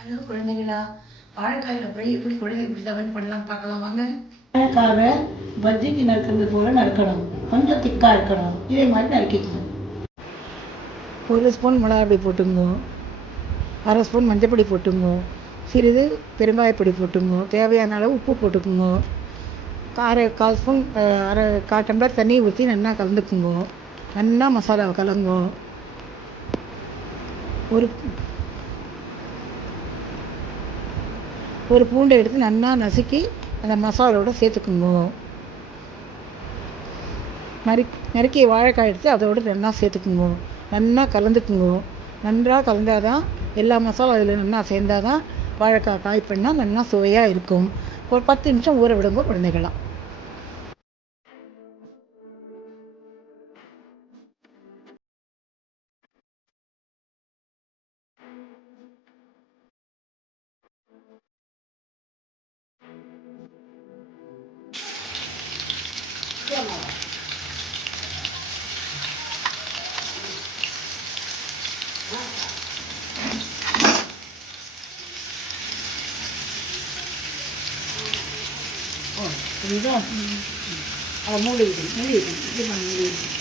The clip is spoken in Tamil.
ஹலோ குழந்தைகளா, வாழைக்காயில் அப்புறம் எப்படி குழந்தை செவன் பண்ணலாம் பார்க்கலாம் வாங்க. வாழைக்காவை பஜ்ஜிக்கு நறுக்கிறது போல் நறுக்கணும். கொஞ்சம் திக்காக இருக்கணும். இதே மாதிரி நறுக்கிக்கணும். 1 ஸ்பூன் மிளகாய் போட்டுங்க, 1/2 ஸ்பூன் மஞ்சப்பொடி போட்டுங்க, சிறிது பெருங்காயப்பொடி போட்டுங்க, தேவையான அளவு உப்பு போட்டுக்குங்க, 1/4 ஸ்பூன் 1/4 டம்ளர் தண்ணி ஊற்றி நல்லா கலந்துக்குங்க. நல்லா மசாலாவை கலங்க. ஒரு பூண்டை எடுத்து நல்லா நசுக்கி அந்த மசாலோடு சேர்த்துக்குங்க. நறுக்கிய வாழைக்காய் எடுத்து அதோடு நல்லா சேர்த்துக்குங்க. நல்லா கலந்துக்குங்க. நன்றாக கலந்தால் தான் எல்லா மசாலா அதில் நல்லா சேர்ந்தால் தான் வாழைக்காய் காய் பண்ணால் நல்லா சுவையாக இருக்கும். ஒரு 10 நிமிஷம் ஊற விடுங்க குழந்தைகளாம். இதுதான் அதை மூடி வைக்கணும்.